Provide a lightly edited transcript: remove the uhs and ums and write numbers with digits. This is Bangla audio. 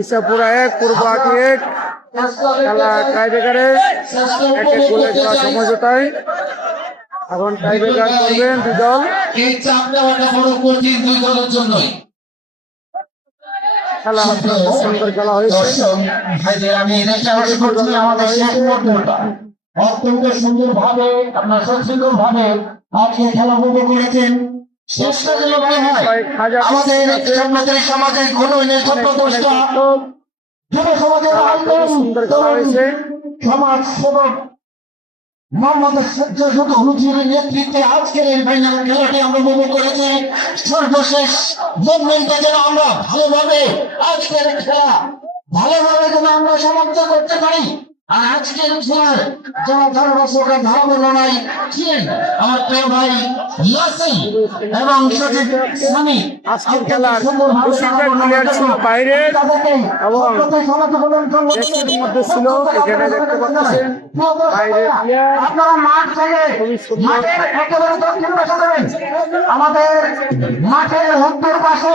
ইসাপুরা ১ পূর্বহাটি ১ খেলা টাইব্রেকারে ১-১ গোলে খেলা সমঝোতায়। এখন টাইব্রেকার করবেন দুই দল। খেলা সুন্দর খেলা হয়েছে, অত্যন্ত সুন্দর ভাবে আপনার সুন্দর ভাবে আজকে খেলা উপভোগ করেছেন। আমাদের সমাজের কোন সমাজ সেবক মোহাম্মদ নেতৃত্বে আজকের এই ফাইনাল খেলাটি আমরা উপভোগ করেছি। সর্বশেষ মুভমেন্টে যেন আমরা ভালোভাবে আজকের খেলা ভালোভাবে যেন আমরা সমাপ্ত করতে পারি। আর আজকের খেলার যারা দর্শকরা ধারাবর্ণনায় ছিলেন আমার প্রিয় ভাই ইয়াসিন এবং সচিব সামি। আজকের খেলার প্লেয়ার ছিল বাইরে এবং দেশের মধ্যে ছিল, এখানে দেখতে পাচ্ছেন বাইরে আপনারা মাঠ থেকে মাঠের একেবারে দক্ষিণ পাশে দেবেন, আমাদের মাঠের উত্তর পাশে